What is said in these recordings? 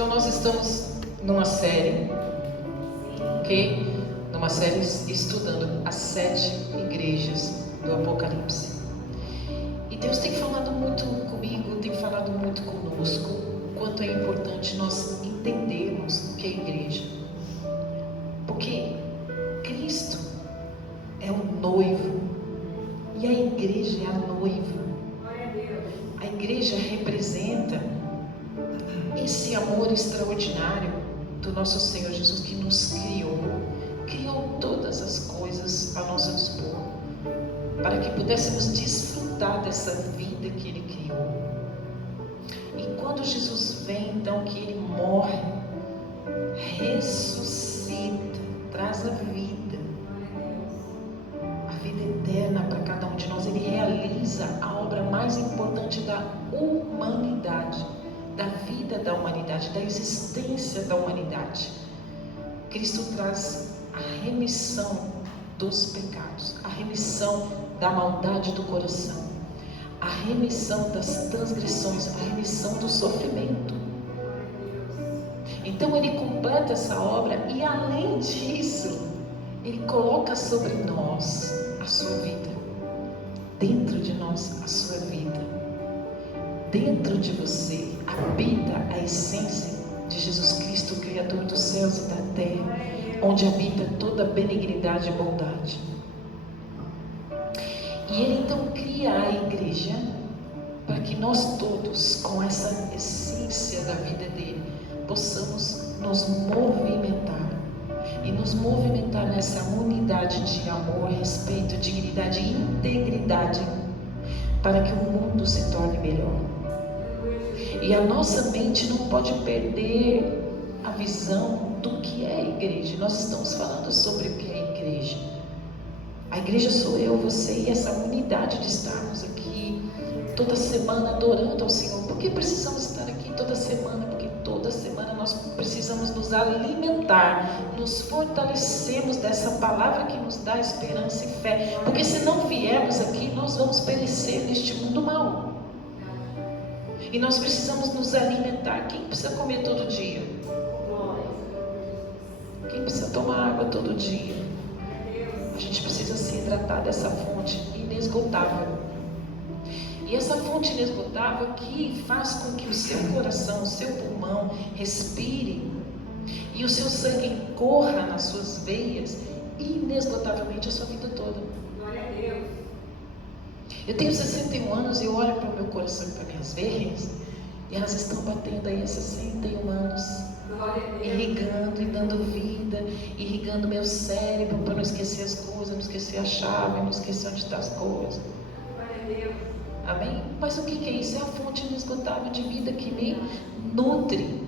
Então nós estamos numa série, ok? Numa série estudando as 7 igrejas do Apocalipse. E Deus tem falado muito comigo, tem falado muito conosco, o quanto é importante nós entendermos o que é igreja. Porque Cristo é o noivo e a igreja é a noiva. A igreja representa esse amor extraordinário do nosso Senhor Jesus, que nos criou todas as coisas a nosso dispor, para que pudéssemos desfrutar dessa vida que Ele criou. E quando Jesus vem, então, que Ele morre, ressuscita, traz a vida eterna para cada um de nós. Ele realiza a obra mais importante da humanidade, da vida da humanidade, da existência da humanidade. Cristo traz a remissão dos pecados, a remissão da maldade do coração, a remissão das transgressões, a remissão do sofrimento. Então Ele completa essa obra e, além disso, Ele coloca sobre nós a sua vida, dentro de nós a sua vida. Dentro de você habita a essência de Jesus Cristo, o Criador dos céus e da terra, onde habita toda benignidade e bondade. E Ele então cria a igreja para que nós todos, com essa essência da vida dele, possamos nos movimentar. E nos movimentar nessa unidade de amor, respeito, dignidade e integridade, para que o mundo se torne melhor. E a nossa mente não pode perder a visão do que é a igreja. Nós estamos falando sobre o que é a igreja. A igreja sou eu, você e essa unidade de estarmos aqui toda semana adorando ao Senhor. Por que precisamos estar aqui toda semana? Porque toda semana nós precisamos nos alimentar, nos fortalecermos dessa palavra que nos dá esperança e fé. Porque se não viermos aqui, nós vamos perecer neste mundo mau. E nós precisamos nos alimentar. Quem precisa comer todo dia? Quem precisa tomar água todo dia? A gente precisa se hidratar dessa fonte inesgotável. E essa fonte inesgotável que faz com que o seu coração, o seu pulmão respire e o seu sangue corra nas suas veias inesgotavelmente a sua vida toda. Glória a Deus. Eu tenho 61 anos e eu olho para o meu coração e para minhas veias e elas estão batendo aí há 61 anos. Irrigando e dando vida, irrigando meu cérebro para não esquecer as coisas, não esquecer a chave, não esquecer onde estão as coisas. Glória a Deus. Amém? Mas o que é isso? É a fonte inesgotável de vida que me nutre.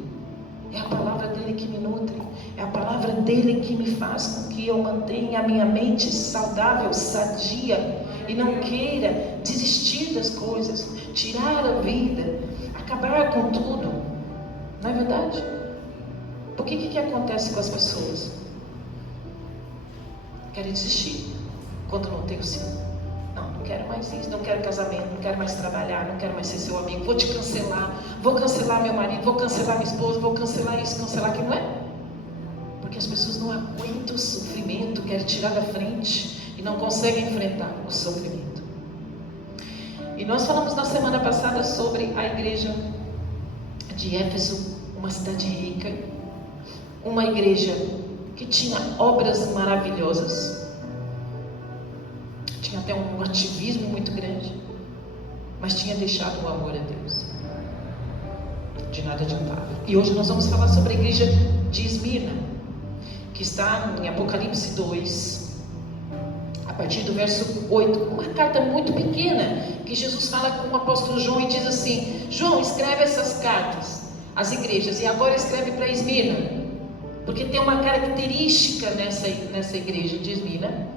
É a palavra dele que me nutre. É a palavra dele que me faz com que eu mantenha a minha mente saudável, sadia, e não queira desistir das coisas, tirar a vida, acabar com tudo. Não é verdade? Porque o que acontece com as pessoas? Querem desistir quando não tem o sim. Não quero mais isso, não quero casamento, não quero mais trabalhar, não quero mais ser seu amigo, vou te cancelar, vou cancelar meu marido, vou cancelar minha esposa, vou cancelar isso, cancelar aquilo, não é? Porque as pessoas não aguentam o sofrimento, querem tirar da frente e não conseguem enfrentar o sofrimento. E nós falamos na semana passada sobre a igreja de Éfeso, uma cidade rica, uma igreja que tinha obras maravilhosas, tinha até um ativismo muito grande, mas tinha deixado o amor a Deus. De nada adiantava. E hoje nós vamos falar sobre a igreja de Esmirna, que está em Apocalipse 2, a partir do verso 8, uma carta muito pequena, que Jesus fala com o apóstolo João e diz assim: João, escreve essas cartas às igrejas, e agora escreve para Esmirna, porque tem uma característica nessa igreja de Esmirna.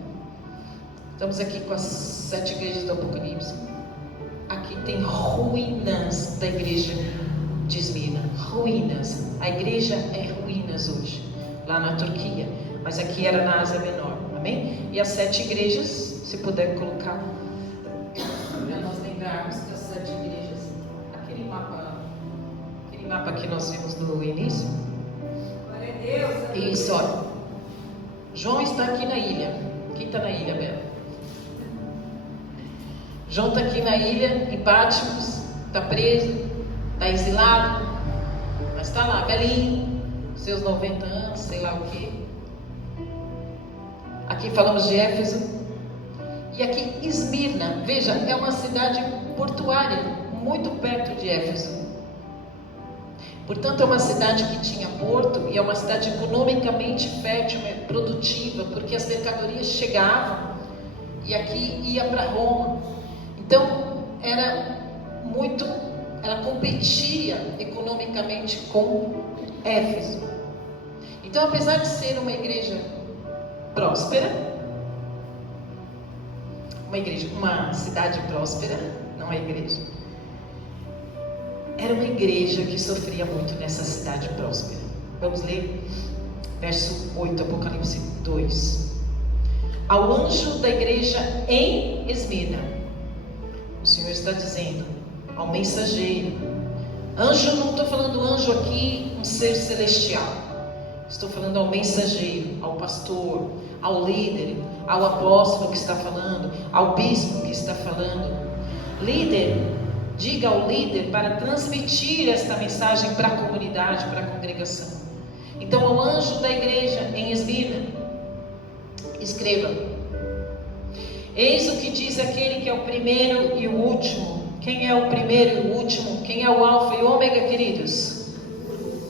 Estamos aqui com as 7 igrejas do Apocalipse. Aqui tem ruínas da igreja de Esmirna. Ruínas. A igreja é ruínas hoje, lá na Turquia, mas aqui era na Ásia Menor. Amém? E as 7 igrejas, se puder colocar, para nós lembrarmos das 7 igrejas, aquele mapa mapa que nós vimos no início? Glória a Deus. Isso, olha. João está aqui na ilha. Quem está na ilha, Bela? João está aqui na ilha, em Patmos, está preso, está exilado, mas está lá, velhinho, seus 90 anos, sei lá o quê. Aqui falamos de Éfeso. E aqui Esmirna, veja, é uma cidade portuária, muito perto de Éfeso. Portanto, é uma cidade que tinha porto e é uma cidade economicamente fértil, produtiva, porque as mercadorias chegavam e aqui ia para Roma. Então, ela competia economicamente com Éfeso. Então, apesar de ser uma igreja próspera, uma cidade próspera, não é igreja, era uma igreja que sofria muito nessa cidade próspera. Vamos ler verso 8, Apocalipse 2. Ao anjo da igreja em Esmirna, o Senhor está dizendo, ao mensageiro, anjo, não estou falando anjo aqui, um ser celestial, estou falando ao mensageiro, ao pastor, ao líder, ao apóstolo que está falando, ao bispo que está falando. Líder, diga ao líder para transmitir esta mensagem para a comunidade, para a congregação. Então, ao anjo da igreja em Esmirna, escreva: eis o que diz aquele que é o primeiro e o último. Quem é o primeiro e o último? Quem é o alfa e o ômega, queridos?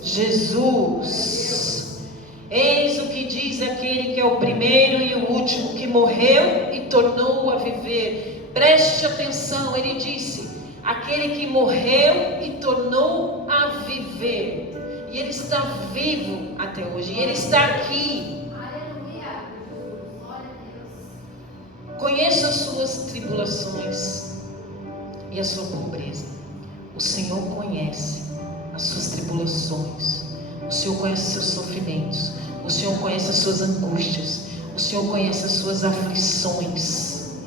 Jesus. Eis o que diz aquele que é o primeiro e o último, que morreu e tornou a viver. Preste atenção, ele disse, aquele que morreu e tornou a viver. E ele está vivo até hoje, e ele está aqui. Conheça as suas tribulações e a sua pobreza. O Senhor conhece as suas tribulações, o Senhor conhece seus sofrimentos, o Senhor conhece as suas angústias, o Senhor conhece as suas aflições.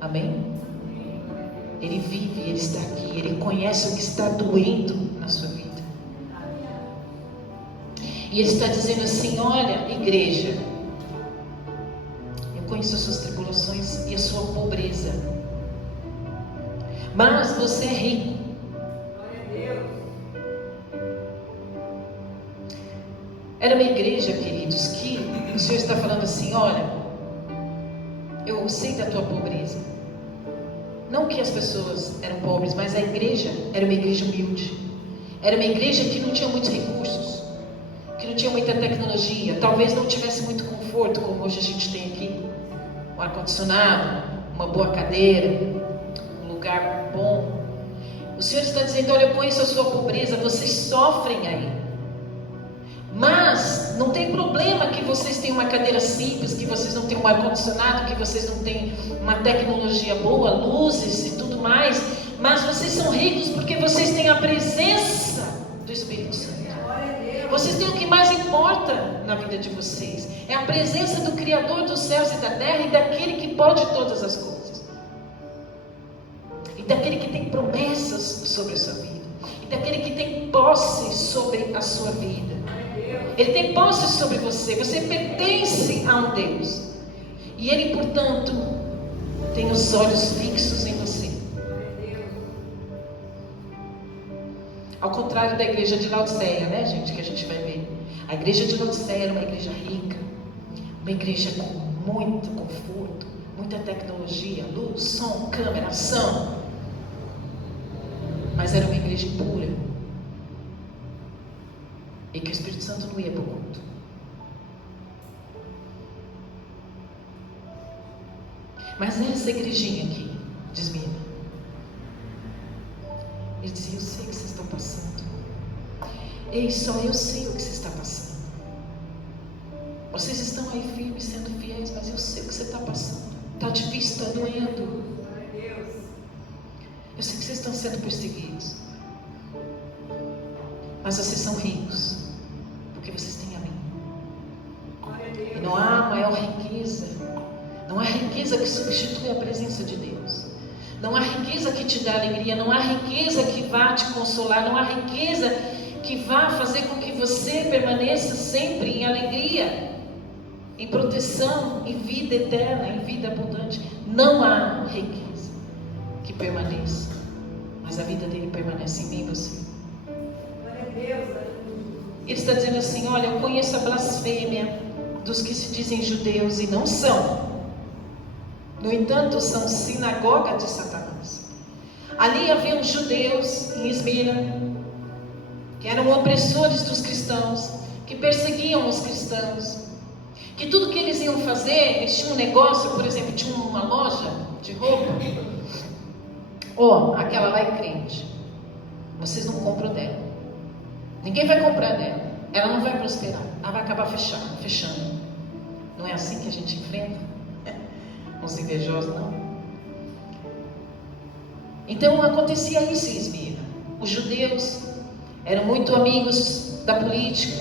Amém? Ele vive, Ele está aqui, Ele conhece o que está doendo na sua vida. E Ele está dizendo assim: olha, igreja, eu conheço as suas tribulações e a sua pobreza, mas você é rico. Glória a Deus. Era uma igreja, queridos, que o Senhor está falando assim: olha, eu sei da tua pobreza. Não que as pessoas eram pobres, mas a igreja era uma igreja humilde. Era uma igreja que não tinha muitos recursos, que não tinha muita tecnologia, talvez não tivesse muito conforto, como hoje a gente tem aqui. Um ar-condicionado, uma boa cadeira, um lugar bom. O Senhor está dizendo: olha, eu conheço a sua pobreza, vocês sofrem aí. Mas não tem problema que vocês tenham uma cadeira simples, que vocês não tenham um ar-condicionado, que vocês não tenham uma tecnologia boa, luzes e tudo mais. Mas vocês são ricos porque vocês têm a presença do Espírito Santo. Vocês têm o que mais importa na vida de vocês. É a presença do Criador dos céus e da terra e daquele que pode todas as coisas. E daquele que tem promessas sobre a sua vida. E daquele que tem posse sobre a sua vida. Ele tem posse sobre você. Você pertence a um Deus. E Ele, portanto, tem os olhos fixos em você. Ao contrário da igreja de Laodiceia, né, gente, que a gente vai ver. A igreja de Laodiceia era uma igreja rica. Uma igreja com muito conforto, muita tecnologia, luz, som, câmera, ação. Mas era uma igreja pura. E que o Espírito Santo não ia para o culto. Mas essa igrejinha aqui, de Esmirna, ele dizia: eu sei o que vocês estão passando. Ei, só eu sei o que você está passando. Vocês estão aí firmes, sendo fiéis, mas eu sei o que você está passando. Está difícil, está doendo. Eu sei que vocês estão sendo perseguidos. Mas vocês são ricos, porque vocês têm a mim. E não há maior riqueza, não há riqueza que substitui a presença de Deus. Não há riqueza que te dá alegria, não há riqueza que vá te consolar, não há riqueza que vá fazer com que você permaneça sempre em alegria, em proteção, em vida eterna, em vida abundante. Não há riqueza que permaneça, mas a vida dele permanece em mim e você. Glória a Deus. Ele está dizendo assim: olha, eu conheço a blasfêmia dos que se dizem judeus e não são. No entanto, são sinagoga de Satanás. Ali haviam judeus em Esmirna, que eram opressores dos cristãos, que perseguiam os cristãos, que tudo que eles iam fazer, eles tinham um negócio, por exemplo, tinha uma loja de roupa. Aquela lá é crente, vocês não compram dela, ninguém vai comprar dela, ela não vai prosperar, ela vai acabar fechando. Não é assim que a gente enfrenta os invejosos, não? Então acontecia isso em Esmirna. Os judeus eram muito amigos da política,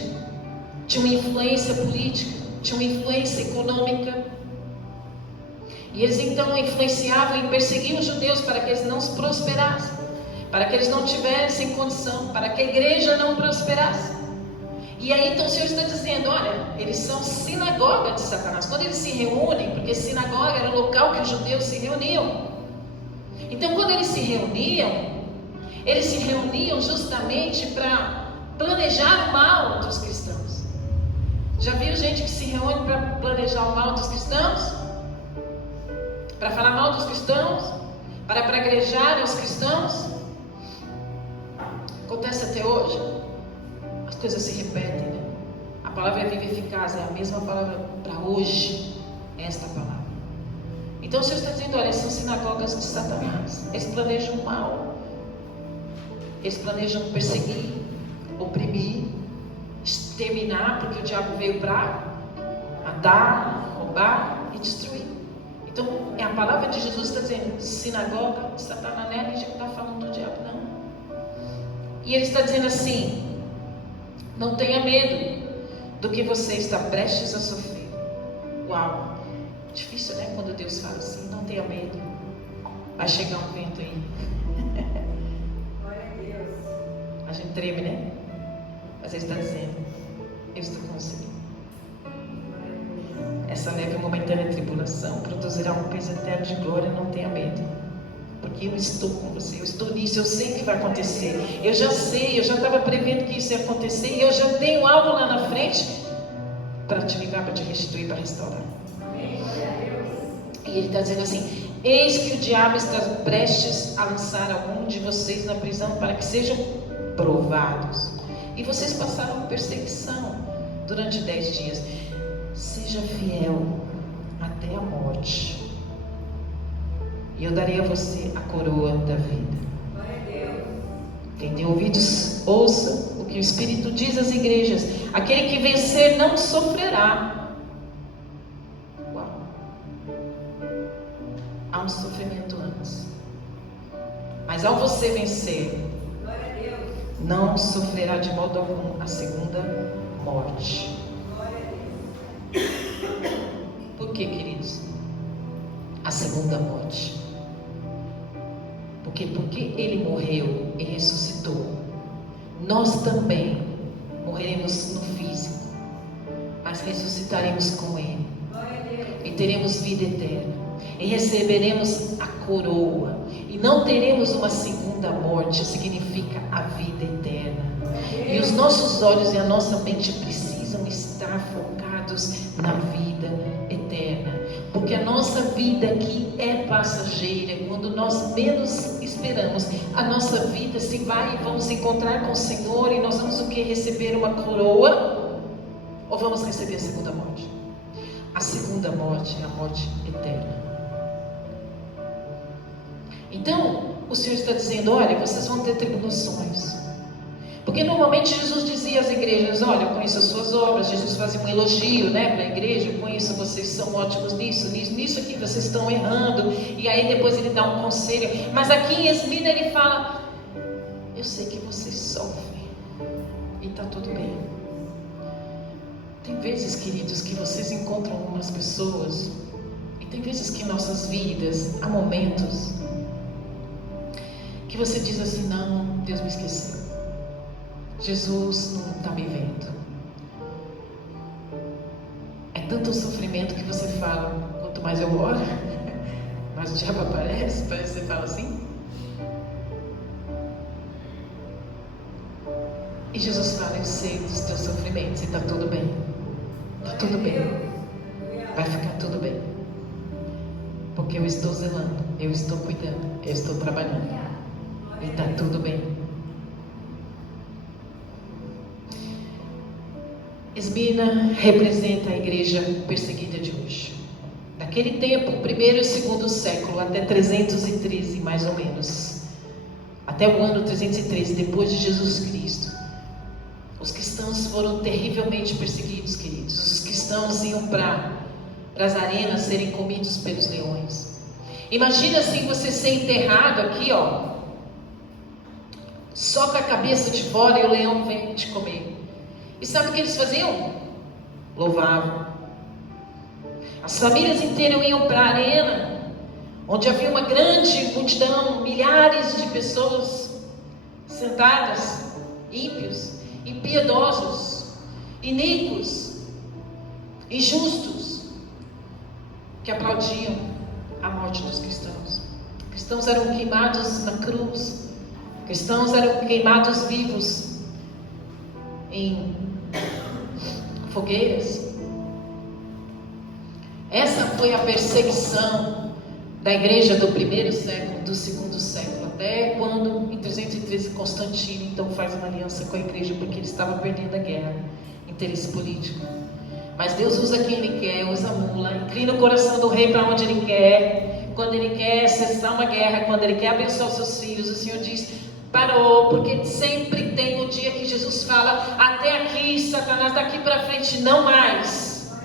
tinham influência política, tinham influência econômica, e eles então influenciavam e perseguiam os judeus para que eles não se prosperassem, para que eles não tivessem condição, para que a igreja não prosperasse. E aí então o Senhor está dizendo: olha, eles são sinagoga de Satanás. Quando eles se reúnem, porque sinagoga era o local que os judeus se reuniam. Então quando eles se reuniam justamente para planejar o mal dos cristãos. Já viu gente que se reúne para planejar o mal dos cristãos? Para falar mal dos cristãos? Para praguejar os cristãos? Acontece até hoje. As coisas se repetem, né? A palavra é viva e eficaz, é a mesma palavra para hoje, esta palavra. Então o Senhor está dizendo: olha, são sinagogas de Satanás. Eles planejam o mal, eles planejam perseguir, oprimir, exterminar, porque o diabo veio para matar, roubar e destruir. Então a palavra de Jesus está dizendo: sinagoga de Satanás, né? A gente não está falando do diabo, não. E ele está dizendo assim: não tenha medo do que você está prestes a sofrer. Uau! Difícil, né? Quando Deus fala assim: não tenha medo, vai chegar um vento aí. Glória a Deus. A gente treme, né? Mas ele está dizendo: eu estou com você. Essa leve e momentânea tribulação produzirá um peso eterno de glória. Não tenha medo, porque eu estou com você, eu estou nisso, eu sei que vai acontecer. Eu já sei, eu já estava prevendo que isso ia acontecer, e eu já tenho algo lá na frente para te livrar, para te restituir, para restaurar. E ele está dizendo assim: eis que o diabo está prestes a lançar algum de vocês na prisão para que sejam provados. E vocês passaram perseguição durante 10 dias. Seja fiel até a morte, e eu darei a você a coroa da vida. Glória a Deus. Quem tem ouvidos, ouça o que o Espírito diz às igrejas. Aquele que vencer não sofrerá. Uau! Há um sofrimento antes, mas ao você vencer, Glória a Deus. não sofrerá de modo algum a segunda morte. Glória a Deus. Por que, queridos? A segunda morte. Porque ele morreu e ressuscitou, nós também morreremos no físico, mas ressuscitaremos com ele. Glória a Deus. E teremos vida eterna, e receberemos a coroa, e não teremos uma segunda morte. Significa a vida eterna. E os nossos olhos e a nossa mente precisam estar focados na vida eterna, porque a nossa vida aqui é passageira. Quando nós menos esperamos, a nossa vida se vai, e vamos encontrar com o Senhor, e nós vamos o que? Receber uma coroa, ou vamos receber a segunda morte? A segunda morte é a morte eterna. Então o Senhor está dizendo: olha, vocês vão ter tribulações. Porque normalmente Jesus dizia às igrejas: olha, eu conheço as suas obras. Jesus fazia um elogio, né, para a igreja: eu conheço, vocês são ótimos nisso aqui vocês estão errando. E aí depois ele dá um conselho. Mas aqui em Esmirna ele fala: eu sei que vocês sofrem, e está tudo bem. Tem vezes, queridos, que vocês encontram umas pessoas, e tem vezes que em nossas vidas há momentos que você diz assim: não, Deus me esqueceu. Jesus não está me vendo. É tanto sofrimento que você fala, quanto mais eu oro, mais o diabo aparece. Parece que você fala assim. E Jesus fala, eu sei dos teus sofrimentos e está tudo bem. Está tudo bem. Vai ficar tudo bem. Porque eu estou zelando, eu estou cuidando, eu estou trabalhando. E está tudo bem. Esmina representa a igreja perseguida de hoje. Naquele tempo, primeiro e segundo século, até 313 mais ou menos. Até o ano 313, depois de Jesus Cristo. Os cristãos foram terrivelmente perseguidos, queridos. Os cristãos iam para as arenas serem comidos pelos leões. Imagina assim você ser enterrado aqui, ó, só com a cabeça de fora e o leão vem te comer. E sabe o que eles faziam? Louvavam. As famílias inteiras iam para a arena, onde havia uma grande multidão, milhares de pessoas sentadas, ímpios, impiedosos, iníquos, injustos, que aplaudiam a morte dos cristãos. Cristãos eram queimados na cruz. Cristãos eram queimados vivos em fogueiras. Essa foi a perseguição da igreja do primeiro século, do segundo século, até quando em 313 Constantino então faz uma aliança com a igreja, porque ele estava perdendo a guerra, interesse político. Mas Deus usa quem Ele quer, usa a mula, inclina o coração do rei para onde Ele quer. Quando Ele quer cessar uma guerra, quando Ele quer abençoar os seus filhos, o Senhor diz, parou, porque sempre tem o dia que Jesus fala, até aqui, Satanás, daqui para frente, não mais.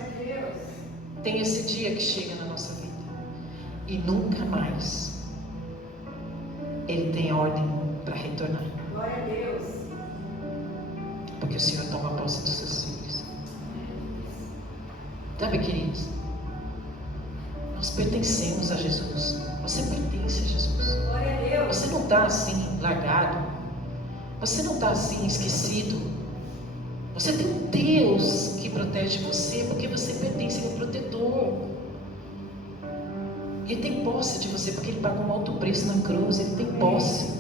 Tem esse dia que chega na nossa vida. E nunca mais Ele tem ordem para retornar. Glória a Deus. Porque o Senhor toma posse dos seus filhos. Sabe, queridos? Nós pertencemos a Jesus. Você pertence a Jesus. Glória a Deus. Você não está assim, largado. Você não está assim, esquecido. Você tem um Deus que protege você, porque você pertence, Ele é protetor. Ele tem posse de você, porque Ele pagou um alto preço na cruz. Ele tem posse.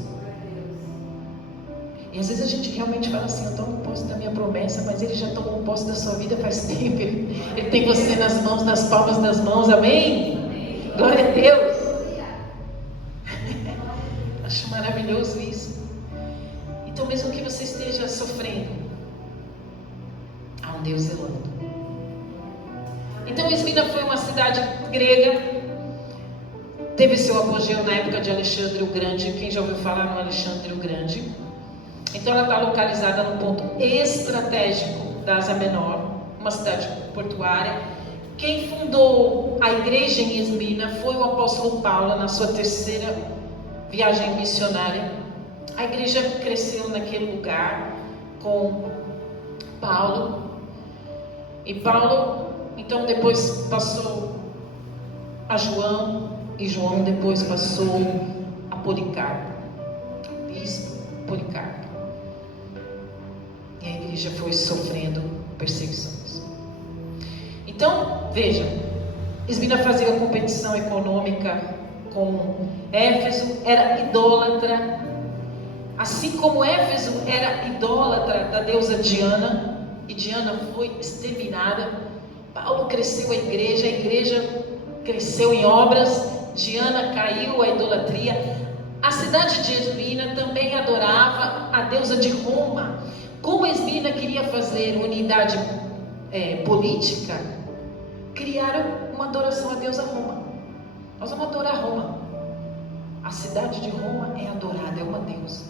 E às vezes a gente realmente fala assim, eu tomo posse da minha promessa, mas Ele já tomou posse da sua vida faz tempo. Ele tem você nas mãos, nas palmas das mãos, amém? Glória a Deus. Acho maravilhoso isso. Então mesmo que você esteja sofrendo, há um Deus zelando. Então Esmina foi uma cidade grega, teve seu apogeu na época de Alexandre o Grande. Quem já ouviu falar no Alexandre o Grande? Então ela está localizada no ponto estratégico da Ásia Menor, uma cidade portuária. Quem fundou a igreja em Esmina foi o apóstolo Paulo, na sua terceira viagem missionária. A igreja cresceu naquele lugar com Paulo. E Paulo, então, depois passou a João, e João depois passou a Policarpo, bispo Policarpo. E a igreja foi sofrendo perseguições. Então, veja, Esmina fazia competição econômica com Éfeso, era idólatra, assim como Éfeso era idólatra da deusa Diana, e Diana foi exterminada. Paulo cresceu a igreja cresceu em obras, Diana caiu a idolatria. A cidade de Esmina também adorava a deusa de Roma. Como Esmina queria fazer unidade política, criaram uma adoração à deusa Roma. Nós vamos adorar Roma. A cidade de Roma é adorada, é uma deusa.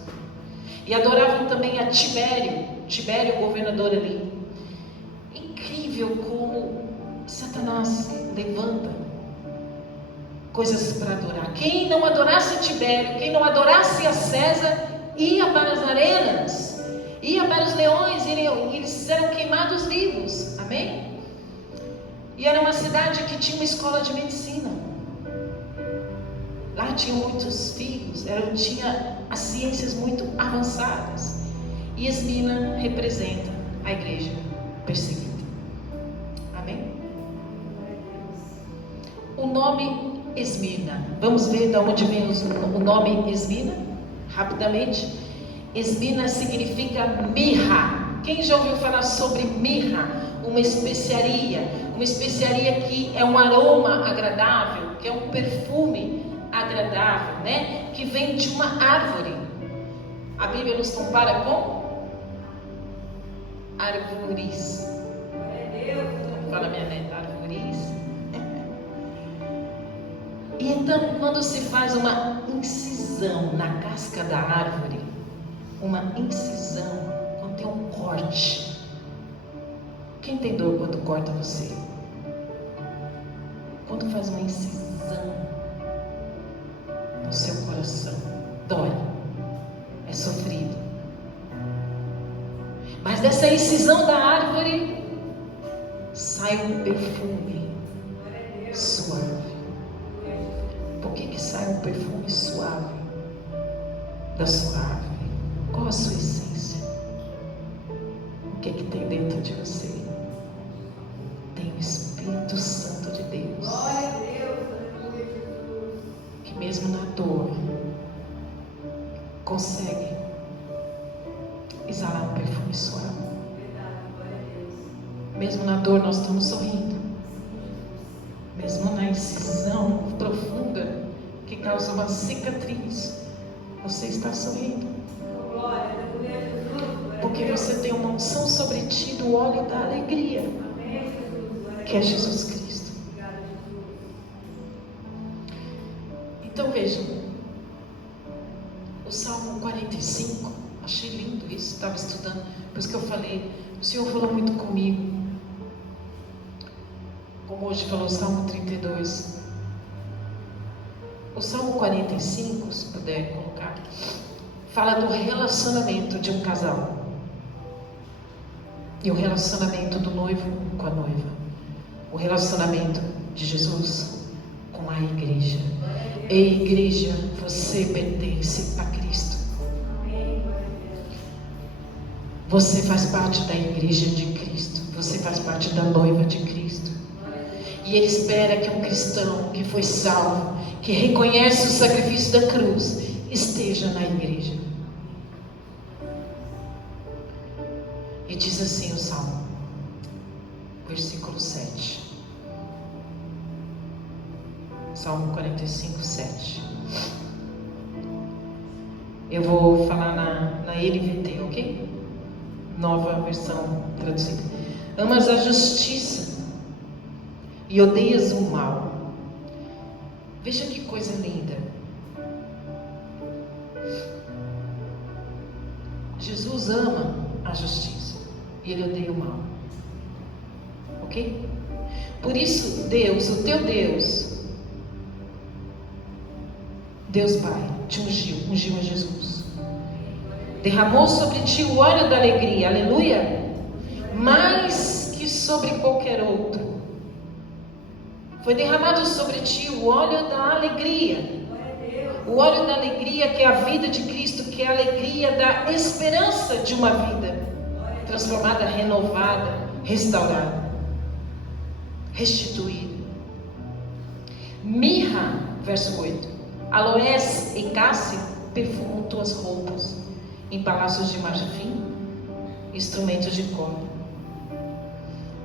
E adoravam também a Tibério, governador ali. Incrível como Satanás levanta coisas para adorar. Quem não adorasse a Tibério, quem não adorasse a César, ia para as arenas, ia para os leões, eles eram queimados vivos. Amém? E era uma cidade que tinha uma escola de medicina. Lá tinha muitos filhos, tinha as ciências muito avançadas. E Esmirna representa a igreja perseguida. Amém? O nome Esmirna, vamos ver de onde vem o nome Esmirna? Rapidamente. Esmirna significa mirra. Quem já ouviu falar sobre mirra? Uma especiaria que é um aroma agradável, que é um perfume agradável, né? Que vem de uma árvore. A Bíblia nos compara com árvores. Fala minha neta, árvores. E então, quando se faz uma incisão na casca da árvore, uma incisão, quando tem um corte. Quem tem dor quando corta você? Quando faz uma incisão no seu coração, dói, é sofrido. Mas dessa incisão da árvore sai um perfume suave. Por que sai um perfume suave da sua árvore? Qual a sua essência? O que tem dentro de você? Tem o Espírito Santo de Deus. Que mesmo na dor consegue exalar um perfume suave. Mesmo na dor nós estamos sorrindo. Mesmo na incisão profunda que causa uma cicatriz, você está sorrindo. Porque você tem uma unção sobre ti do óleo da alegria, que é Jesus Cristo. Então vejam, o Salmo 45, achei lindo isso, estava estudando, por isso que eu falei, o Senhor falou muito comigo. Como hoje falou o Salmo 32. O Salmo 45, se puder colocar, fala do relacionamento de um casal. E o relacionamento do noivo com a noiva. O relacionamento de Jesus com a igreja. Ei, igreja, você pertence a Cristo. Você faz parte da igreja de Cristo. Você faz parte da noiva de Cristo. E Ele espera que um cristão que foi salvo, que reconhece o sacrifício da cruz, esteja na igreja. E diz assim o Salmo, versículo 7. Salmo 45, 7. Eu vou falar na NVT, ok? Nova versão traduzida. Amas a justiça e odeias o mal. Veja que coisa linda. Jesus ama a justiça e Ele odeia o mal. Ok? Por isso Deus, o teu Deus, Deus Pai, te ungiu a Jesus. Derramou sobre ti o óleo da alegria, aleluia, mais que sobre qualquer outro. Foi derramado sobre ti o óleo da alegria. O óleo da alegria que é a vida de Cristo, que é a alegria da esperança de uma vida transformada, renovada, restaurada, restituída. Mirra, verso 8. Aloés e cássia perfumam tuas roupas, em palácios de marfim, instrumentos de cobre.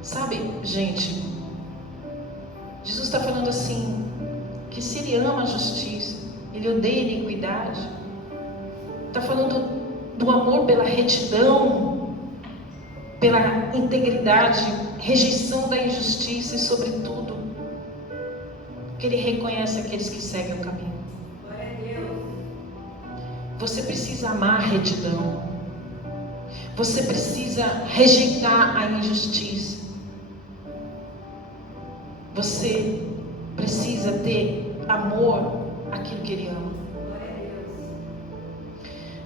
Sabe, gente, Jesus está falando assim, que se Ele ama a justiça, Ele odeia a iniquidade. Está falando do amor pela retidão, pela integridade, rejeição da injustiça e sobretudo, que Ele reconhece aqueles que seguem o caminho. Você precisa amar a retidão. Você precisa rejeitar a injustiça. Você precisa ter amor àquilo que Ele ama.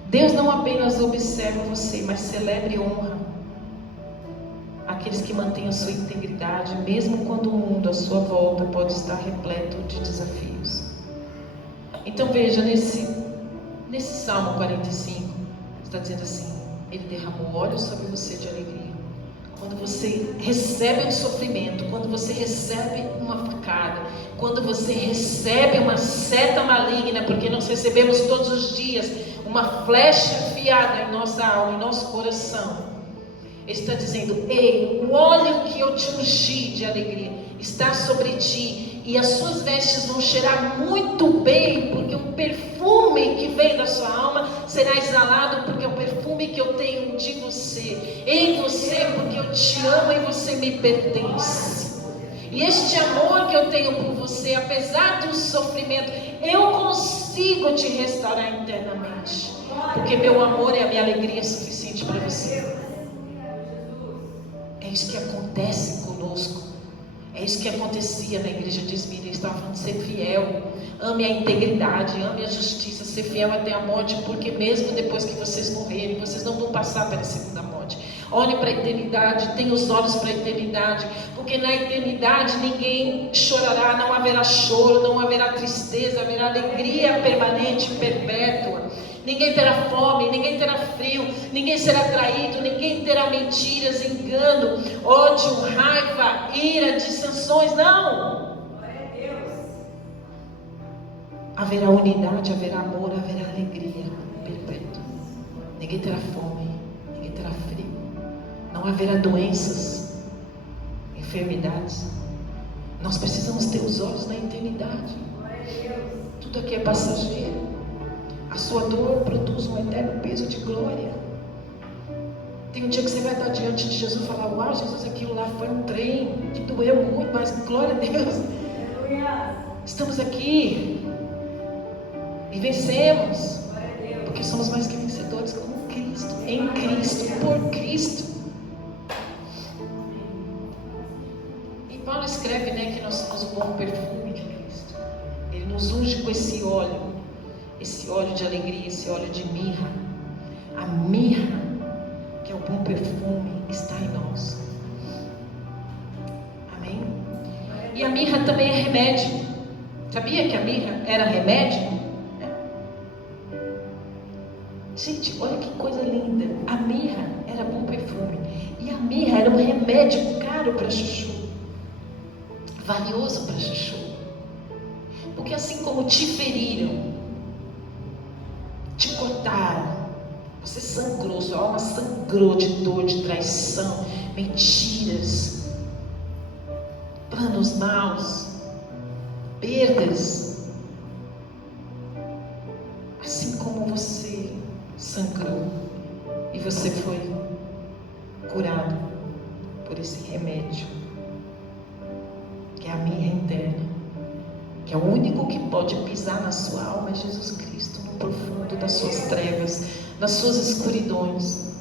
Deus não apenas observa você, mas celebra e honra aqueles que mantêm a sua integridade, mesmo quando o mundo à sua volta pode estar repleto de desafios. Então veja, nesse Salmo 45, está dizendo assim: Ele derramou óleo sobre você de alegria. Quando você recebe um sofrimento, quando você recebe uma facada, quando você recebe uma seta maligna, porque nós recebemos todos os dias uma flecha afiada em nossa alma, em nosso coração, Ele está dizendo: ei, o óleo que eu te ungi de alegria está sobre ti, e as suas vestes vão cheirar muito bem, porque o perfume que vem da sua alma será exalado, porque é o perfume que eu tenho de você, em você, porque eu te amo e você me pertence. E este amor que eu tenho por você, apesar do sofrimento, eu consigo te restaurar internamente, porque meu amor e a minha alegria é suficiente para você. É isso que acontece conosco. É isso que acontecia na igreja de Esmira. Eles estavam falando de ser fiel. Ame a integridade, ame a justiça, ser fiel até a morte, porque mesmo depois que vocês morrerem, vocês não vão passar pela segunda morte. Olhe para a eternidade, tenha os olhos para a eternidade, porque na eternidade ninguém chorará, não haverá choro, não haverá tristeza, haverá alegria permanente e perpétua. Ninguém terá fome, ninguém terá frio, ninguém será traído, ninguém terá mentiras, engano, ódio, raiva, ira, dissensões, não. Glória a Deus. Haverá unidade, haverá amor, haverá alegria perpétua. Ninguém terá fome, ninguém terá frio. Não haverá doenças, enfermidades. Nós precisamos ter os olhos na eternidade. Glória a Deus. Tudo aqui é passageiro. A sua dor produz um eterno peso de glória. Tem um dia que você vai estar diante de Jesus e falar: uau, Jesus, aquilo lá foi um trem que doeu muito, mas glória a Deus, Aleluia. estamos aqui e vencemos, Glória a Deus. porque somos mais que vencedores com Cristo, em Cristo, por Cristo. E Paulo escreve, que nós somos o bom perfume de Cristo. Ele nos unge com esse óleo de alegria, esse óleo de mirra. A mirra, que é o bom perfume, está em nós. Amém? E a mirra também é remédio. Sabia que a mirra era remédio? Gente, olha que coisa linda. A mirra era bom perfume. E a mirra era um remédio caro para chuchu, valioso para chuchu. Porque assim como te feriram, te cortaram, você sangrou, sua alma sangrou de dor, de traição, mentiras, planos maus, perdas. Assim como você sangrou e você foi curado por esse remédio, que é a mirra interna, que é o único que pode pisar na sua alma, é Jesus Cristo, no profundo das suas trevas, das suas escuridões.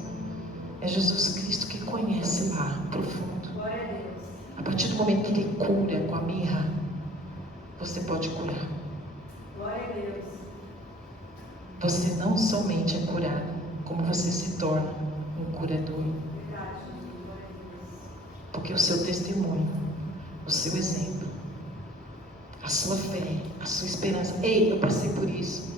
É Jesus Cristo que conhece lá, profundo. Glória a Deus. A partir do momento que Ele cura com a mirra, você pode curar. Glória a Deus. Você não somente é curado, como você se torna um curador. Verdade, Jesus. Glória a Deus. Porque o seu testemunho, o seu exemplo, a sua fé, a sua esperança. Ei, eu passei por isso.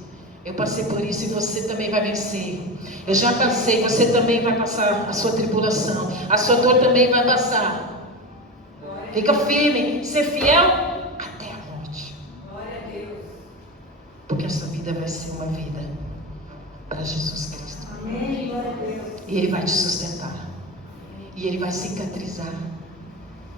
Eu passei por isso e você também vai vencer. Eu já passei, você também vai passar a sua tribulação. A sua dor também vai passar. Fica firme, ser fiel até a morte. Glória a Deus. Porque a sua vida vai ser uma vida para Jesus Cristo. Amém. Glória a Deus. E Ele vai te sustentar. E Ele vai cicatrizar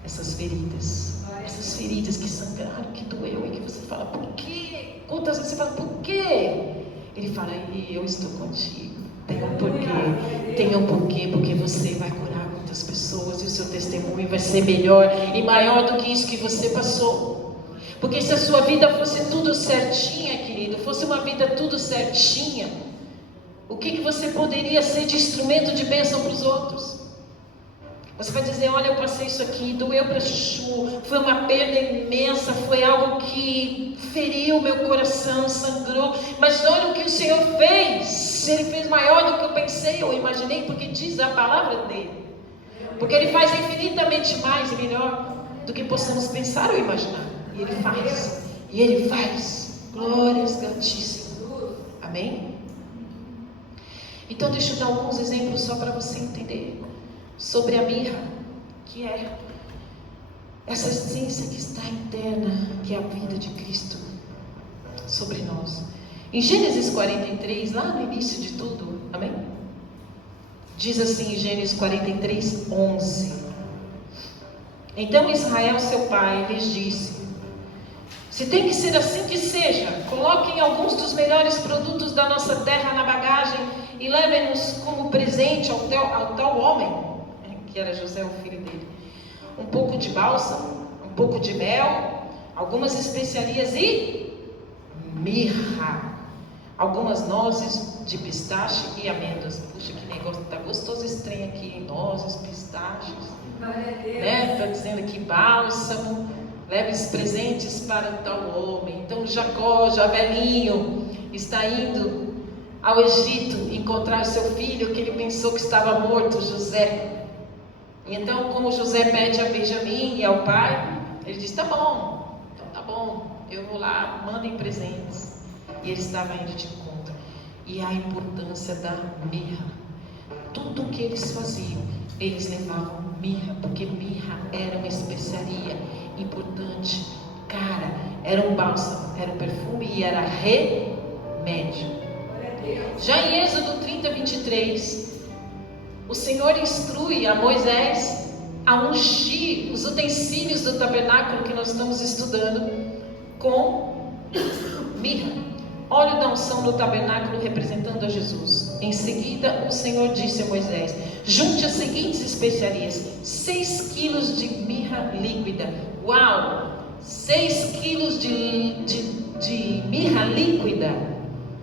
essas feridas. Essas feridas que sangraram, que doeu e que você fala: por quê? Quantas vezes você fala: por quê? Ele fala: e eu estou contigo. Tem um porquê. Tem um porquê, porque você vai curar muitas pessoas e o seu testemunho vai ser melhor e maior do que isso que você passou. Porque se a sua vida fosse tudo certinha, querido, fosse uma vida tudo certinha, o que você poderia ser de instrumento de bênção para os outros? Você vai dizer: olha, eu passei isso aqui, doeu para chuchu, foi uma perda imensa, foi algo que feriu meu coração, sangrou, mas olha o que o Senhor fez. Ele fez maior do que eu pensei ou imaginei, porque diz a palavra dele. Porque Ele faz infinitamente mais e melhor do que possamos pensar ou imaginar. E Ele faz, e Ele faz. Glórias, gratíssimo. Amém? Então deixa eu dar alguns exemplos só para você entender sobre a mirra, que é essa essência que está interna, que é a vida de Cristo sobre nós. Em Gênesis 43, lá no início de tudo, amém? Diz assim em Gênesis 43, 11: Então Israel, seu pai, lhes disse: se tem que ser assim que seja, coloquem alguns dos melhores produtos da nossa terra na bagagem e levem-nos como presente ao tal homem, que era José, o filho dele, um pouco de bálsamo, um pouco de mel, algumas especiarias e mirra, algumas nozes de pistache e amêndoas. Puxa, que negócio, tá gostoso esse trem aqui, hein? Nozes, pistaches, né? Tá dizendo aqui bálsamo. Leve esses presentes para tal homem. Então Jacó, já velhinho, está indo ao Egito encontrar seu filho, que ele pensou que estava morto, José. E então, como José pede a Benjamim e ao pai, ele diz: tá bom, então tá bom, eu vou lá, mandem presentes. E ele estava indo de encontro. E a importância da mirra. Tudo o que eles faziam, eles levavam mirra, porque mirra era uma especiaria importante, cara, era um bálsamo, era um perfume e era remédio. Já em Êxodo 30, 23, o Senhor instrui a Moisés a ungir os utensílios do tabernáculo que nós estamos estudando com mirra, óleo da unção no tabernáculo representando a Jesus. Em seguida o Senhor disse a Moisés: junte as seguintes especiarias: 6 quilos de mirra líquida. Uau! 6 quilos de mirra líquida.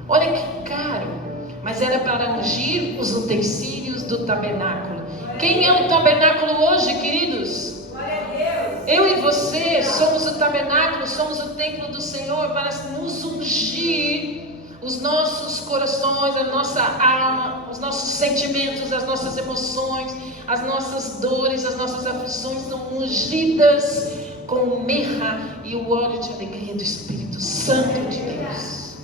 Olha que caro. Mas era para ungir os utensílios do tabernáculo. Quem é o tabernáculo hoje, queridos? Eu e você somos o tabernáculo, somos o templo do Senhor, para nos ungir os nossos corações, a nossa alma, os nossos sentimentos, as nossas emoções, as nossas dores, as nossas aflições são ungidas com mirra e o óleo de alegria do Espírito Santo de Deus.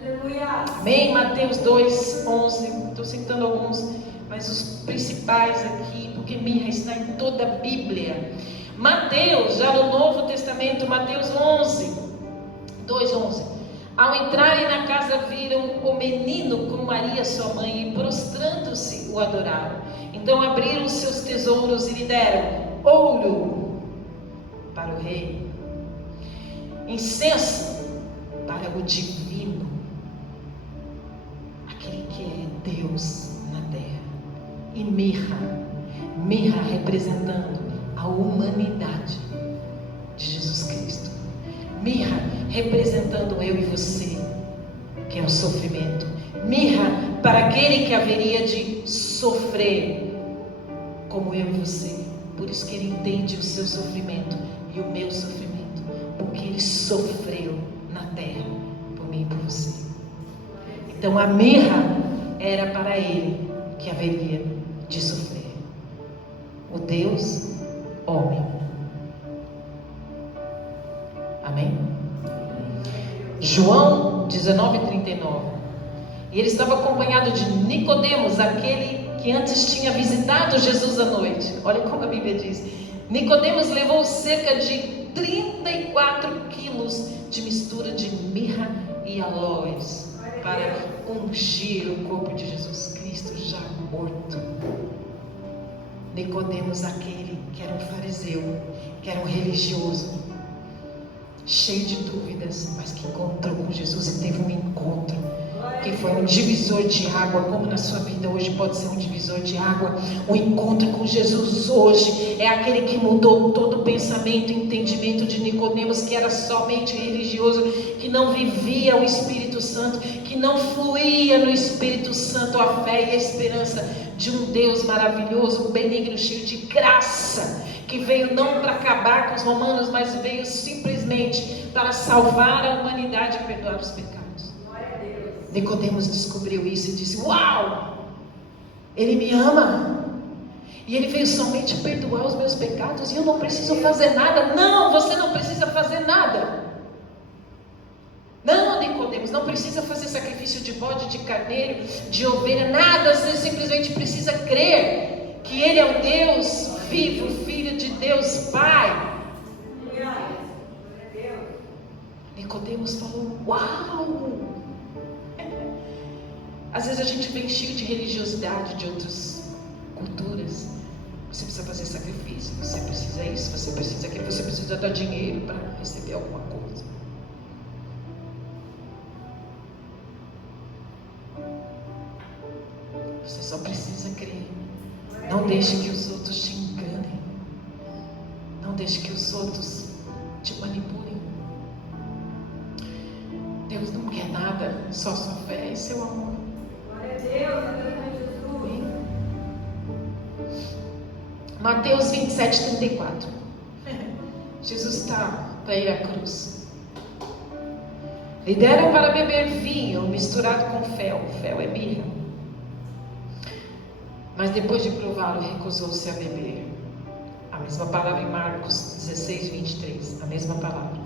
Aleluia. Amém? Mateus 2, 11. Estou citando alguns, mas os principais aqui, porque mirra está em toda a Bíblia. Mateus, já no Novo Testamento, Mateus 11, 2, 11. Ao entrarem na casa, viram o menino com Maria, sua mãe, e prostrando-se, o adoraram. Então abriram seus tesouros e lhe deram ouro para o rei, incenso para o divino, aquele que é Deus na terra, e mirra representando a humanidade de Jesus Cristo, mirra representando eu e você, que é o sofrimento, mirra para aquele que haveria de sofrer como eu e você. Por isso que ele entende o seu sofrimento e o meu sofrimento, porque ele sofreu na terra por mim e por você. Então a mirra era para ele que haveria de sofrer, o Deus homem. Amém? João 19:39. E ele estava acompanhado de Nicodemos, aquele que antes tinha visitado Jesus à noite. Olha como a Bíblia diz: Nicodemos levou cerca de 34 quilos de mistura de mirra e aloés para ungir o corpo de Jesus Cristo já morto. Nicodemos, aquele que era um fariseu, que era um religioso, cheio de dúvidas, mas que encontrou com Jesus e teve um encontro que foi um divisor de água, como na sua vida hoje pode ser um divisor de água. O encontro com Jesus hoje é aquele que mudou todo o pensamento e entendimento de Nicodemos, que era somente religioso, que não vivia o Espírito Santo, que não fluía no Espírito Santo a fé e a esperança de um Deus maravilhoso, benigno, cheio de graça, que veio não para acabar com os romanos, mas veio simplesmente para salvar a humanidade e perdoar os pecados. Nicodemos descobriu isso e disse: uau, ele me ama, e ele veio somente perdoar os meus pecados, e eu não preciso fazer nada. Não, você não precisa fazer nada. Não, Nicodemos, Deus. Não precisa fazer sacrifício de bode, de carneiro, de ovelha, nada. Você simplesmente precisa crer que Ele é o Deus vivo, Filho de Deus, Pai. Nicodemos falou: uau! Às vezes a gente vem cheio de religiosidade de outras culturas. Você precisa fazer sacrifício, você precisa isso, você precisa aquilo, você precisa dar dinheiro para receber alguma coisa. Você só precisa crer. Não deixe que os outros te enganem. Não deixe que os outros te manipulem. Deus não quer nada, só sua fé e seu amor. Glória a Deus, aleluia, Jesus. Mateus 27, 34. Jesus está para ir à cruz. Lhe deram para beber vinho misturado com fel. Fel é mirra. Mas depois de prová-lo, recusou-se a beber. A mesma palavra em Marcos 16, 23. A mesma palavra.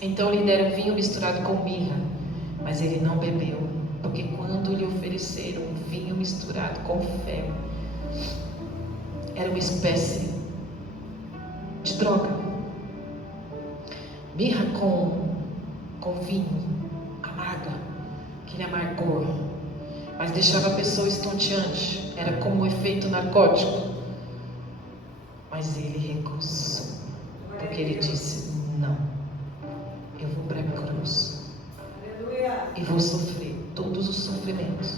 Então lhe deram vinho misturado com mirra, mas ele não bebeu, porque quando lhe ofereceram vinho misturado com fel, era uma espécie de droga. Mirra com vinho, amarga, aquele amargor, mas deixava a pessoa estonteante, era como um efeito narcótico. Mas ele recusou, porque ele disse: não, eu vou para a cruz e vou sofrer todos os sofrimentos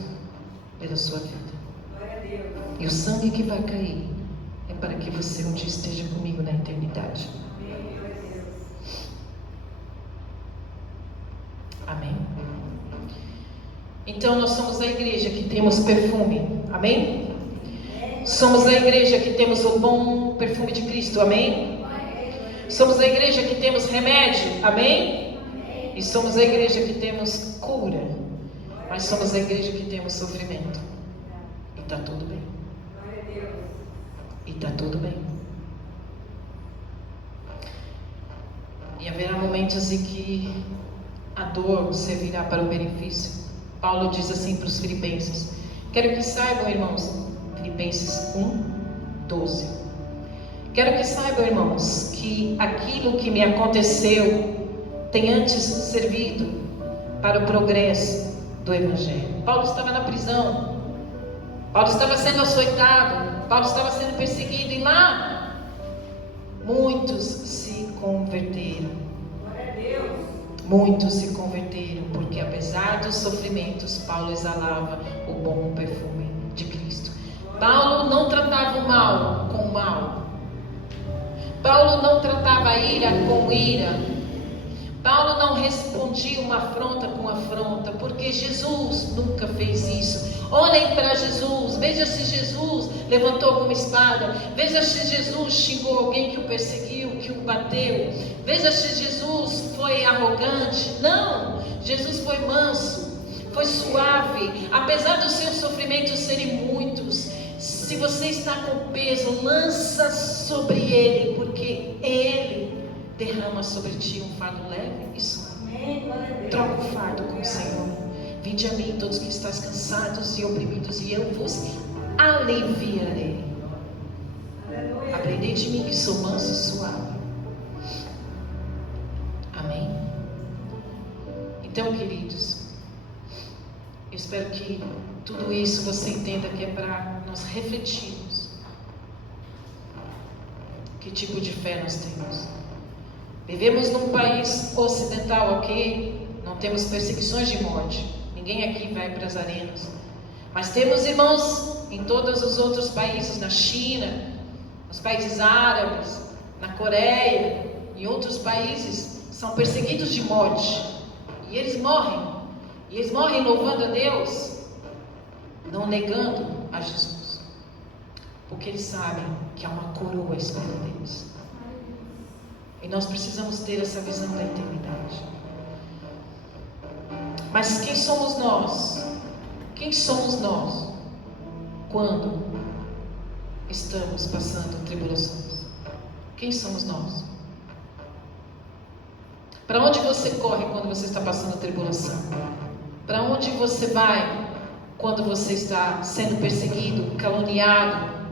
pela sua vida. E o sangue que vai cair é para que você um dia esteja comigo na eternidade. Amém? Então nós somos a igreja que temos perfume. Amém? Somos a igreja que temos o bom perfume de Cristo. Amém? Somos a igreja que temos remédio. Amém? E somos a igreja que temos cura. Mas somos a igreja que temos sofrimento. E está tudo bem. E está tudo bem. E haverá momentos em que a dor servirá para o benefício. Paulo diz assim para os filipenses. Quero que saibam, irmãos, Filipenses 1, 12. Quero que saibam, irmãos, que aquilo que me aconteceu tem antes servido para o progresso do Evangelho. Paulo estava na prisão. Paulo estava sendo açoitado. Paulo estava sendo perseguido. E lá, muitos se converteram. Glória a Deus. Muitos se converteram, porque apesar dos sofrimentos, Paulo exalava o bom perfume de Cristo. Paulo não tratava o mal com o mal. Paulo não tratava a ira com ira. Paulo não respondia uma afronta com afronta, porque Jesus nunca fez isso. Olhem para Jesus, veja se Jesus levantou alguma espada, veja se Jesus xingou alguém que o perseguiu, que o bateu, veja se Jesus foi arrogante. Não, Jesus foi manso, foi suave, apesar dos seus sofrimentos serem muitos. Se você está com peso, lança sobre Ele, porque Ele derrama sobre ti um fardo leve e suave. Troca o fardo com o Senhor. Vinde a mim todos que estáis cansados e oprimidos, e eu vos aliviarei. Aprendei de mim que sou manso e suave. Amém? Então, queridos, eu espero que tudo isso você entenda que é para nós refletirmos que tipo de fé nós temos. Vivemos num país ocidental aqui, não temos perseguições de morte. Ninguém aqui vai para as arenas. Mas temos irmãos em todos os outros países, na China, nos países árabes, na Coreia, em outros países, são perseguidos de morte. E eles morrem. E eles morrem louvando a Deus, não negando a Jesus. Porque eles sabem que há uma coroa à espera deles. E nós precisamos ter essa visão da eternidade. Mas quem somos nós? Quem somos nós quando estamos passando tribulações? Quem somos nós? Para onde você corre quando você está passando tribulação? Para onde você vai quando você está sendo perseguido, caluniado,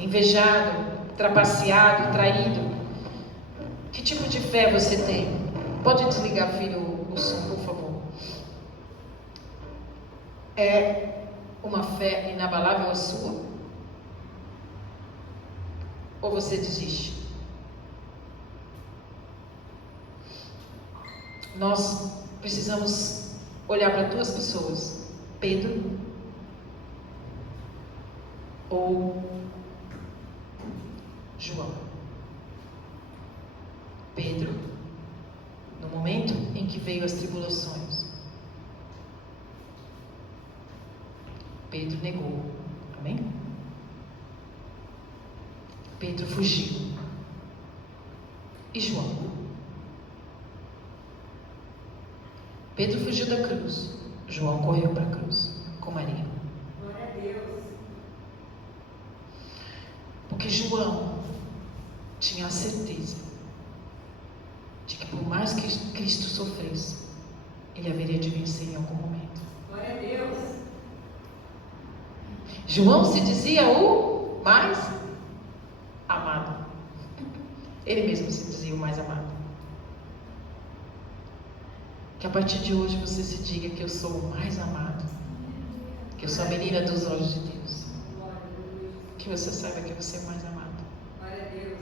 invejado, trapaceado, traído? Que tipo de fé você tem? Pode desligar, filho, o som, por favor. É uma fé inabalável a sua? Ou você desiste? Nós precisamos olhar para duas pessoas: Pedro ou João. Pedro, no momento em que veio as tribulações, Pedro negou. Amém? Pedro fugiu. E João? Pedro fugiu da cruz. João correu para a cruz com Maria. Glória a Deus. Porque João tinha a certeza de que por mais que Cristo sofresse, ele haveria de vencer em algum momento. Glória a Deus. João se dizia o mais amado. Ele mesmo se dizia o mais amado. Que a partir de hoje você se diga que eu sou o mais amado, que eu sou a menina dos olhos de Deus. Que você saiba que você é o mais amado. Glória a Deus.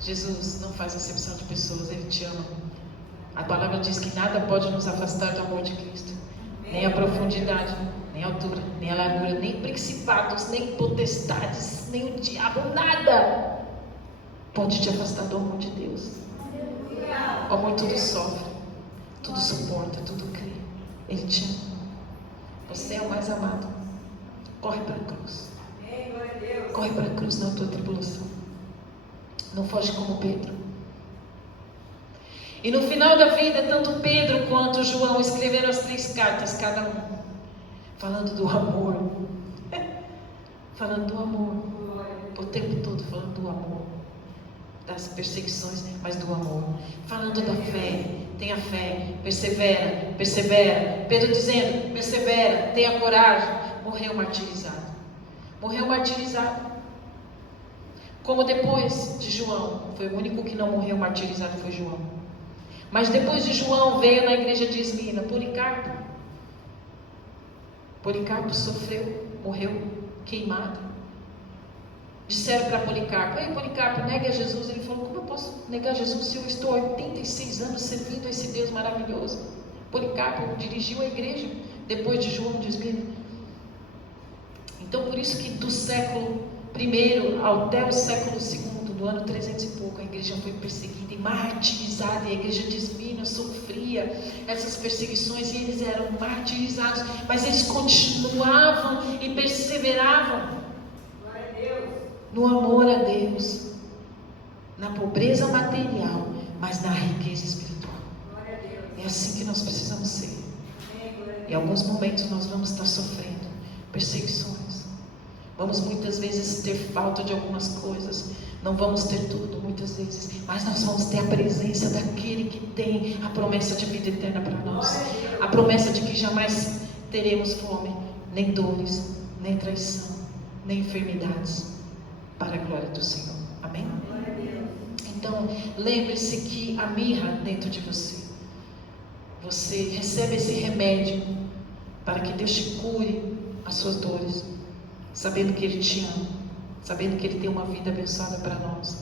Jesus não faz acepção de pessoas, Ele te ama. A palavra diz que nada pode nos afastar do amor de Cristo. Nem a profundidade, nem a altura, nem a largura, nem principados, nem potestades, nem o diabo, nada pode te afastar do amor de Deus. O amor tudo sofre, tudo suporta, tudo crê. Ele te ama. Você é o mais amado. Corre para a cruz. Corre para a cruz na tua tribulação. Não foge como Pedro. E no final da vida, tanto Pedro quanto João escreveram as 3 cartas, cada um, falando do amor. Falando do amor. O tempo todo falando do amor. Das perseguições, mas do amor. Falando da fé. Tenha fé. Persevera. Persevera. Pedro dizendo: persevera. Tenha coragem. Morreu martirizado. Morreu martirizado. Como depois de João, foi o único que não morreu martirizado, foi João. Mas depois de João veio na igreja de Esmirna Policarpo. Policarpo sofreu, morreu queimado. Disseram para Policarpo: ei, Policarpo, nega Jesus. Ele falou: como eu posso negar Jesus se eu estou há 86 anos servindo a esse Deus maravilhoso? Policarpo dirigiu a igreja depois de João de Esmirna. Então, por isso que do século I até o século II, do ano 300 e pouco, a igreja foi perseguida e martirizada, e a igreja de Esmirna sofria essas perseguições, e eles eram martirizados, mas eles continuavam e perseveravam no amor a Deus, na pobreza material, mas na riqueza espiritual. É assim que nós precisamos ser. Em alguns momentos nós vamos estar sofrendo perseguições. Vamos muitas vezes ter falta de algumas coisas. Não vamos ter tudo muitas vezes, mas nós vamos ter a presença daquele que tem a promessa de vida eterna para nós. A promessa de que jamais teremos fome, nem dores, nem traição, nem enfermidades, para a glória do Senhor. Amém? Então, lembre-se que a mirra dentro de você, você recebe esse remédio para que Deus te cure as suas dores, sabendo que Ele te ama, sabendo que Ele tem uma vida abençoada para nós,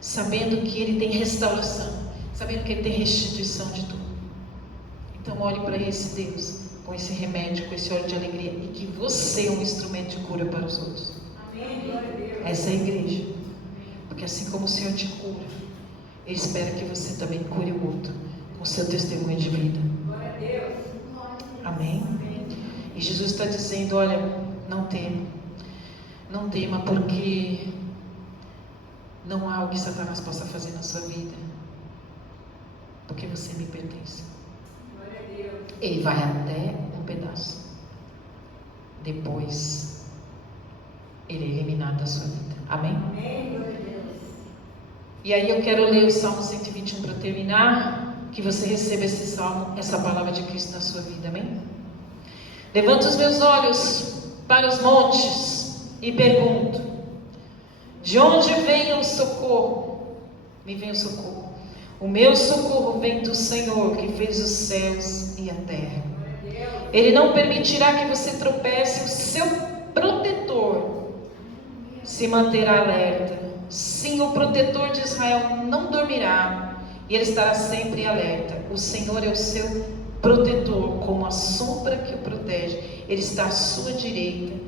sabendo que Ele tem restauração, sabendo que Ele tem restituição de tudo. Então olhe para esse Deus, com esse remédio, com esse óleo de alegria, e que você é um instrumento de cura para os outros. Essa é a igreja, porque assim como o Senhor te cura, Ele espera que você também cure o outro, com o seu testemunho de vida. Amém? E Jesus está dizendo: olha, não tema. Não tema, porque não há o que Satanás possa fazer na sua vida, porque você me pertence. Ele vai até um pedaço, depois ele é eliminado da sua vida. Amém? E aí eu quero ler o Salmo 121 para terminar, que você receba esse salmo, essa palavra de Cristo na sua vida, amém? Levanto os meus olhos para os montes e pergunto: de onde vem o socorro? Me vem o socorro. O meu socorro vem do Senhor, que fez os céus e a terra. Ele não permitirá que você tropece, o seu protetor se manterá alerta. Sim, o protetor de Israel não dormirá, e ele estará sempre alerta. O Senhor é o seu protetor, como a sombra que o protege. Ele está à sua direita.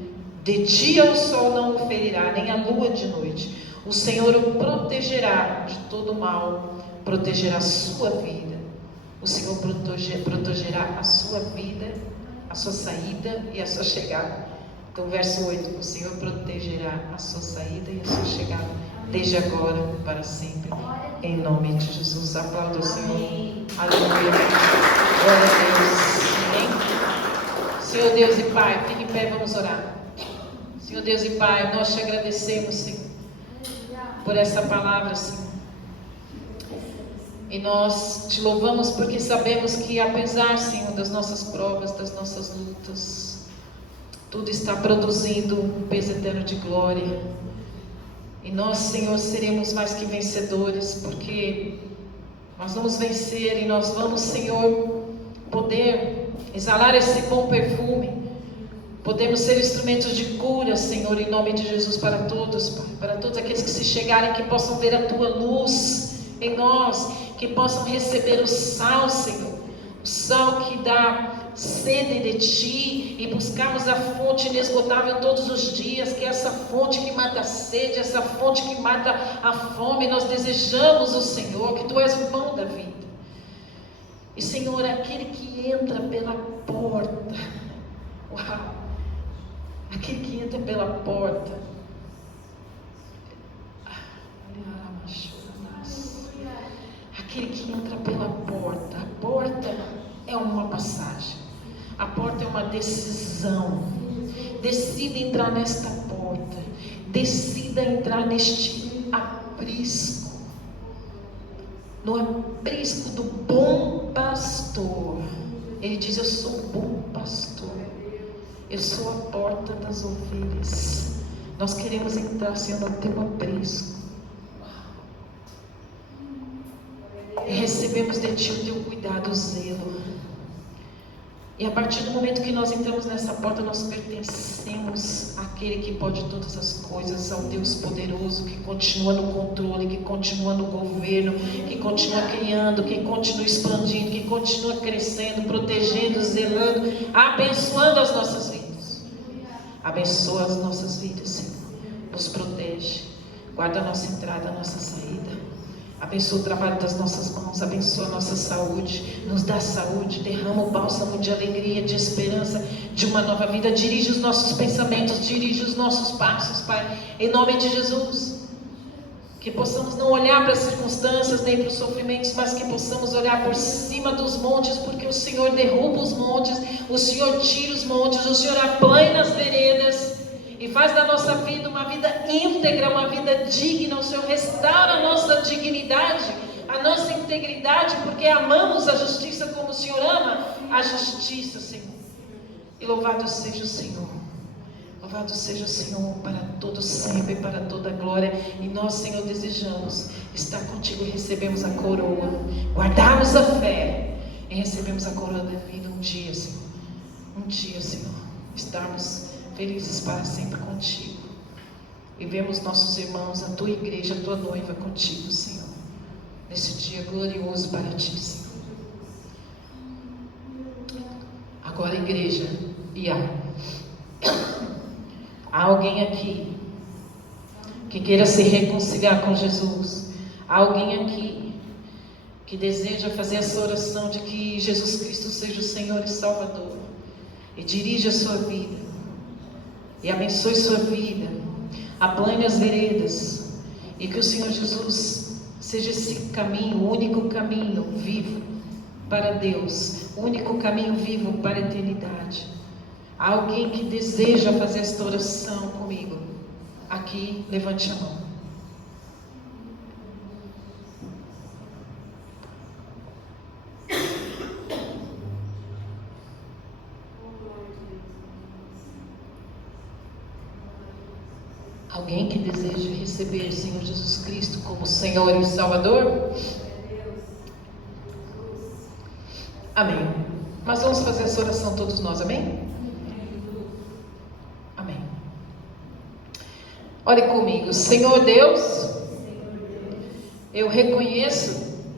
De dia o sol não o ferirá, nem a lua de noite. O Senhor o protegerá de todo mal, protegerá a sua vida. O Senhor protegerá a sua vida, a sua saída e a sua chegada. Então, verso 8: o Senhor protegerá a sua saída e a sua chegada, desde agora para sempre, em nome de Jesus. Aplauda o Senhor. Aleluia. Glória a Deus. Amém? Senhor Deus e Pai, fique em pé, vamos orar. Senhor Deus e Pai, nós te agradecemos, Senhor, por essa palavra, Senhor. E nós te louvamos porque sabemos que, apesar, Senhor, das nossas provas, das nossas lutas, tudo está produzindo um peso eterno de glória. E nós, Senhor, seremos mais que vencedores, porque nós vamos vencer e nós vamos, Senhor, poder exalar esse bom perfume. Podemos ser instrumentos de cura, Senhor, em nome de Jesus, para todos, Pai. Para todos aqueles que se chegarem, que possam ver a Tua luz em nós, que possam receber o sal, Senhor. O sal que dá sede de Ti, e buscarmos a fonte inesgotável todos os dias, que é essa fonte que mata a sede, essa fonte que mata a fome. Nós desejamos o Senhor, que Tu és o pão da vida. E, Senhor, aquele que entra pela porta, uau! Aquele que entra pela porta, aquele que entra pela porta, a porta é uma passagem, a porta é uma decisão. Decida entrar nesta porta, decida entrar neste aprisco, no aprisco do bom pastor. Ele diz: eu sou o bom pastor, eu sou a porta das ovelhas. Nós queremos entrar, Senhor, no teu aprisco. E recebemos de Ti o teu cuidado, o zelo. E a partir do momento que nós entramos nessa porta, nós pertencemos àquele que pode todas as coisas, ao Deus poderoso, que continua no controle, que continua no governo, que continua criando, que continua expandindo, que continua crescendo, protegendo, zelando, abençoando as nossas vidas. Abençoa as nossas vidas, Senhor. Nos protege. Guarda a nossa entrada, a nossa saída. Abençoa o trabalho das nossas mãos, abençoa a nossa saúde, nos dá saúde, derrama o bálsamo de alegria, de esperança, de uma nova vida. Dirige os nossos pensamentos, dirige os nossos passos, Pai, em nome de Jesus. Que possamos não olhar para as circunstâncias, nem para os sofrimentos, mas que possamos olhar por cima dos montes, porque o Senhor derruba os montes, o Senhor tira os montes, o Senhor aplana as veredas, e faz da nossa vida uma vida íntegra, uma vida digna. O Senhor restaura a nossa dignidade, a nossa integridade, porque amamos a justiça como o Senhor ama a justiça, Senhor. E louvado seja o Senhor. Louvado seja o Senhor para todo sempre, para toda glória. E nós, Senhor, desejamos estar contigo e recebemos a coroa. Guardarmos a fé e recebemos a coroa da vida um dia, Senhor. Um dia, Senhor, estarmos felizes para sempre contigo. E vemos nossos irmãos, a tua igreja, a tua noiva contigo, Senhor. Nesse dia glorioso para ti, Senhor. Agora, igreja, e há alguém aqui que queira se reconciliar com Jesus? Há alguém aqui que deseja fazer essa oração de que Jesus Cristo seja o Senhor e Salvador, e dirija a sua vida, e abençoe sua vida, aplane as veredas, e que o Senhor Jesus seja esse caminho, o único caminho vivo para Deus, o único caminho vivo para a eternidade. Há alguém que deseja fazer esta oração comigo? Aqui, levante a mão. Alguém que deseja receber o Senhor Jesus Cristo como Senhor e Salvador? Amém. Mas vamos fazer essa oração todos nós, amém? Amém. Ore comigo. Senhor Deus, eu reconheço